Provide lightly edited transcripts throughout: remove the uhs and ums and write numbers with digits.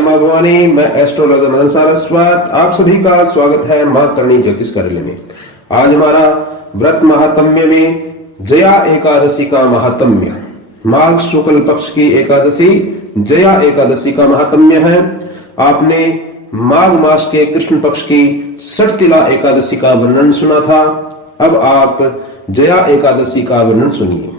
माँ भवानी, मैं एस्ट्रोलॉजर मदन सारस्वत, आप सभी का स्वागत है माँ करणी ज्योतिष कार्यालय में। आज हमारा व्रत महात्म्य में जया एकादशी का महात्म्य, माघ शुक्ल पक्ष की एकादशी जया एकादशी का महात्म्य है। आपने माघ मास के कृष्ण पक्ष की षटतिला एकादशी का वर्णन सुना था, अब आप जया एकादशी का वर्णन सुनिए।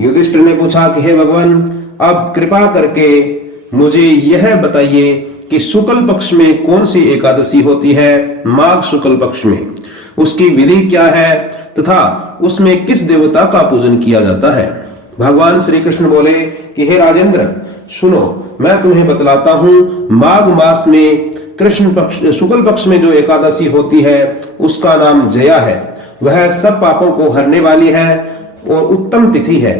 युधिष्ठिर ने पूछा कि हे भगवान, अब कृपा करके मुझे यह बताइए कि शुक्ल पक्ष में कौन सी एकादशी होती है, माघ शुक्ल पक्ष में उसकी विधि क्या है तथा उसमें किस देवता का पूजन किया जाता है। भगवान श्री कृष्ण बोले कि हे राजेंद्र, सुनो, मैं तुम्हें बतलाता हूं। माघ मास में कृष्ण पक्ष शुक्ल पक्ष में जो एकादशी होती है उसका नाम जया है। वह सब पापों को हरने वाली है और उत्तम तिथि है।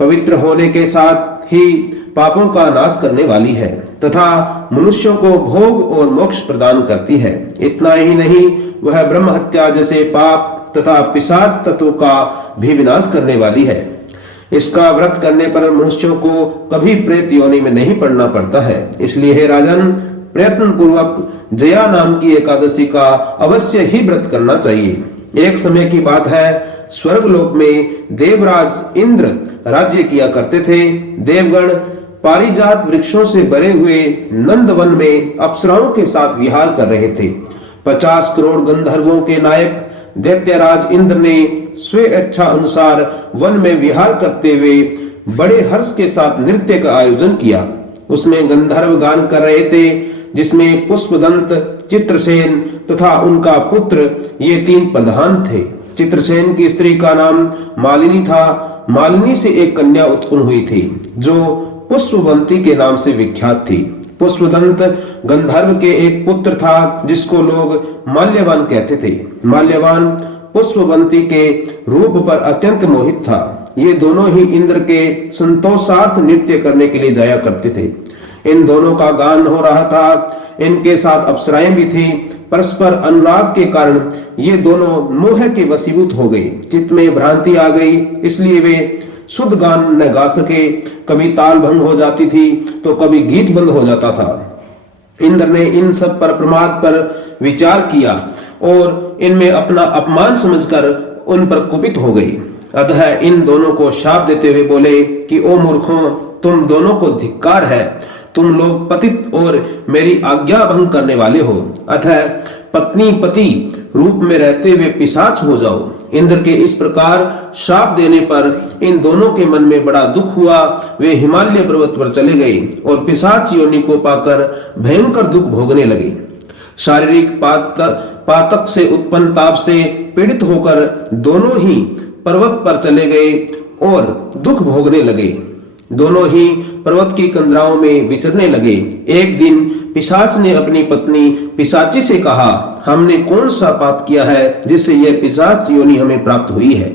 पवित्र होने के साथ ही पापों का नाश करने वाली है तथा मनुष्यों को भोग और मोक्ष प्रदान करती है। इतना ही नहीं, वह ब्रह्म हत्या जैसे पाप तथा पिशाच तत्व का भी विनाश करने वाली है। इसका व्रत करने पर मनुष्यों को कभी प्रेत योनि में नहीं पड़ना पड़ता है। इसलिए हे राजन, प्रयत्न पूर्वक जया नाम की एकादशी का अवश्य ही व्रत करना चाहिए। एक समय की बात है, स्वर्गलोक में देवराज इंद्र राज्य किया करते थे। देवगण पारिजात वृक्षों से भरे हुए नंदवन में अप्सराओं के साथ विहार कर रहे थे। 50 करोड़ गंधर्वों के नायक दैत्यराज इंद्र ने स्वेच्छा अनुसार वन में विहार करते हुए बड़े हर्ष के साथ नृत्य का आयोजन किया। उसमें गंधर्व गान कर रहे थे, जिसमें पुष्पदंत, चित्रसेन तथा उनका पुत्र ये 3 प्रधान थे। चित्रसेन की स्त्री का नाम मालिनी था। मालिनी से एक कन्या उत्पन्न हुई थी जो पुष्पवंती के नाम से विख्यात थी। पुष्पदंत गंधर्व के एक पुत्र था जिसको लोग माल्यवान कहते थे। माल्यवान पुष्पवंती के रूप पर अत्यंत मोहित था। ये दोनों ही इंद्र के संतोषार्थ नृत्य करने के लिए जाया करते थे। इन दोनों का गान हो रहा था। इनके साथ अप्सराएं भी थी। परस्पर अनुराग के कारण ये दोनों मोह के वशीभूत हो गए। चित्त में भ्रांति आ गई, इसलिए वे शुद्ध गान न गा सके। कभी ताल भंग हो जाती थी तो कभी गीत बंद हो जाता था। इंद्र ने इन सब पर प्रमाद पर विचार किया और इनमें अपना अपमान समझकर उन पर कुपित हो गई। अतः इन दोनों को शाप देते हुए बोले कि ओ मूर्खों, तुम दोनों को धिक्कार है। तुम लोग पतित और मेरी आज्ञा भंग करने वाले हो। अतः पत्नी पति रूप में रहते हुए पिशाच हो जाओ। इंद्र के इस प्रकार शाप देने पर इन दोनों के मन में बड़ा दुख हुआ। वे हिमालय पर्वत पर चले गए और पिशाच योनि को पाकर भयंकर दुख भोगने लगे। शारीरिक पातक से उत्पन्न ताप से पीड़ित होकर दोनों ही पर्वत पर चले गए और दुख भोगने लगे। दोनों ही पर्वत की कंदराओं में विचरने लगे। एक दिन पिशाच ने अपनी पत्नी पिशाची से कहा, हमने कौन सा पाप किया है जिससे यह पिशाच योनि हमें प्राप्त हुई है।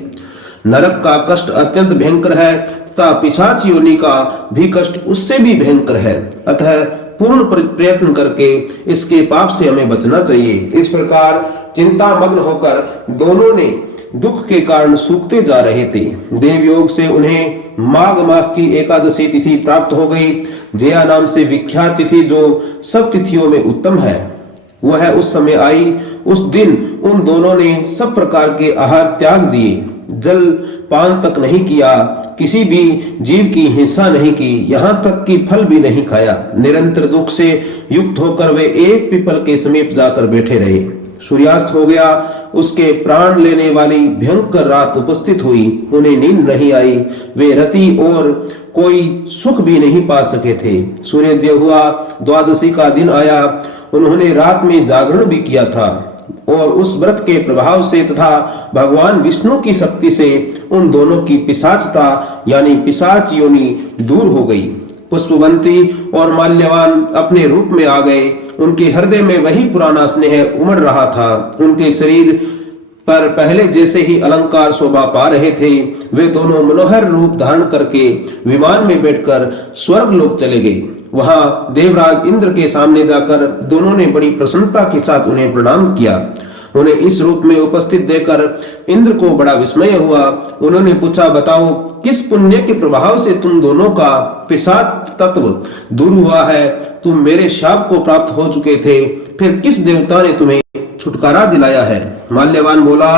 नरक का कष्ट अत्यंत भयंकर है तथा पिशाच योनि का भी कष्ट उससे भी भयंकर है। अतः पूर्ण प्रयत्न करके इसके पाप से हमें बचना चाहिए। इस प्रकार चिंता मग्न होकर दोनों ने दुख के कारण सूखते जा रहे थे। देवयोग से उन्हें माघ मास की एकादशी तिथि प्राप्त हो गई। जया नाम से विख्यात तिथि जो सब तिथियों में उत्तम है, वह उस समय आई। उस दिन उन दोनों ने सब प्रकार के आहार त्याग दिए, जल पान तक नहीं किया, किसी भी जीव की हिंसा नहीं की, यहाँ तक कि फल भी नहीं खाया। निरंतर दुख से युक्त होकर वे एक पीपल के समीप जाकर बैठे रहे। सूर्यास्त हो गया। उसके प्राण लेने वाली भयंकर रात उपस्थित हुई। उन्हें नींद नहीं आई। वे रति और कोई सुख भी नहीं पा सके थे। सूर्योदय हुआ। द्वादशी का दिन आया। उन्होंने रात में जागरण भी किया था और उस व्रत के प्रभाव से तथा भगवान विष्णु की शक्ति से उन दोनों की पिशाचता यानी पिशाच योनि दूर हो गई। पुष्पवंती और माल्यवान अपने रूप में आ गए। उनके हृदय में वही पुराना स्नेह उमड़ रहा था। उनके शरीर पर पहले जैसे ही अलंकार शोभा पा रहे थे। वे दोनों मनोहर रूप धारण करके विमान में बैठकर स्वर्ग लोक चले गए। वहां देवराज इंद्र के सामने जाकर दोनों ने बड़ी प्रसन्नता के साथ उन्हें प्रणाम किया। उन्हें इस रूप में उपस्थित देखकर इंद्र को बड़ा विस्मय हुआ। उन्होंने पूछा, बताओ किस पुण्य के प्रभाव से तुम दोनों का पिशाच तत्व दूर हुआ है? तुम मेरे शाप को प्राप्त हो चुके थे, फिर किस देवता ने तुम्हें छुटकारा दिलाया है? माल्यवान बोला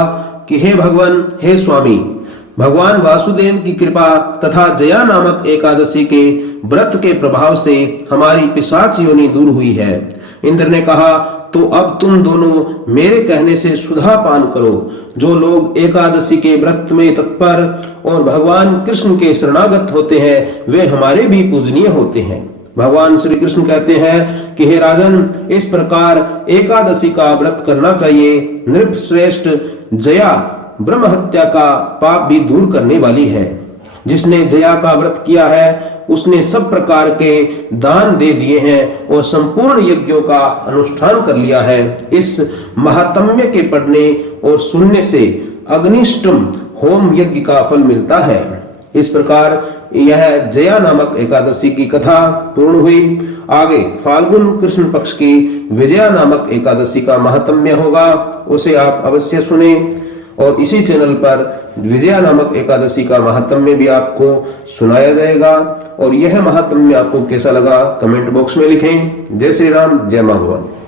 कि हे भगवान, हे स्वामी, भगवान वासुदेव की कृपा तथा जया नामक एकादशी के व्रत के प्रभाव से हमारी पिशाच योनि दूर हुई है। इंद्र ने कहा, तो अब तुम दोनों मेरे कहने से सुधा पान करो। जो लोग एकादशी के व्रत में तत्पर और भगवान कृष्ण के शरणागत होते हैं, वे हमारे भी पूजनीय होते हैं। भगवान श्री कृष्ण कहते हैं कि हे राजन, इस प्रकार एकादशी का व्रत करना चाहिए। नृप श्रेष्ठ जया ब्रह्म हत्या का पाप भी दूर करने वाली है। जिसने जया का व्रत किया है, उसने सब प्रकार के दान दे दिए हैं और संपूर्ण यज्ञों का अनुष्ठान कर लिया है। इस महात्म्य के पढ़ने और सुनने से अग्निष्टम होम यज्ञ का फल मिलता है। इस प्रकार यह जया नामक एकादशी की कथा पूर्ण हुई। आगे फाल्गुन कृष्ण पक्ष की विजया नामक एकादशी का महात्म्य होगा, उसे आप अवश्य सुने। और इसी चैनल पर विजया नामक एकादशी का महात्म्य भी आपको सुनाया जाएगा। और यह महात्म्य आपको कैसा लगा कमेंट बॉक्स में लिखें। जय श्री राम, जय मां भवानी।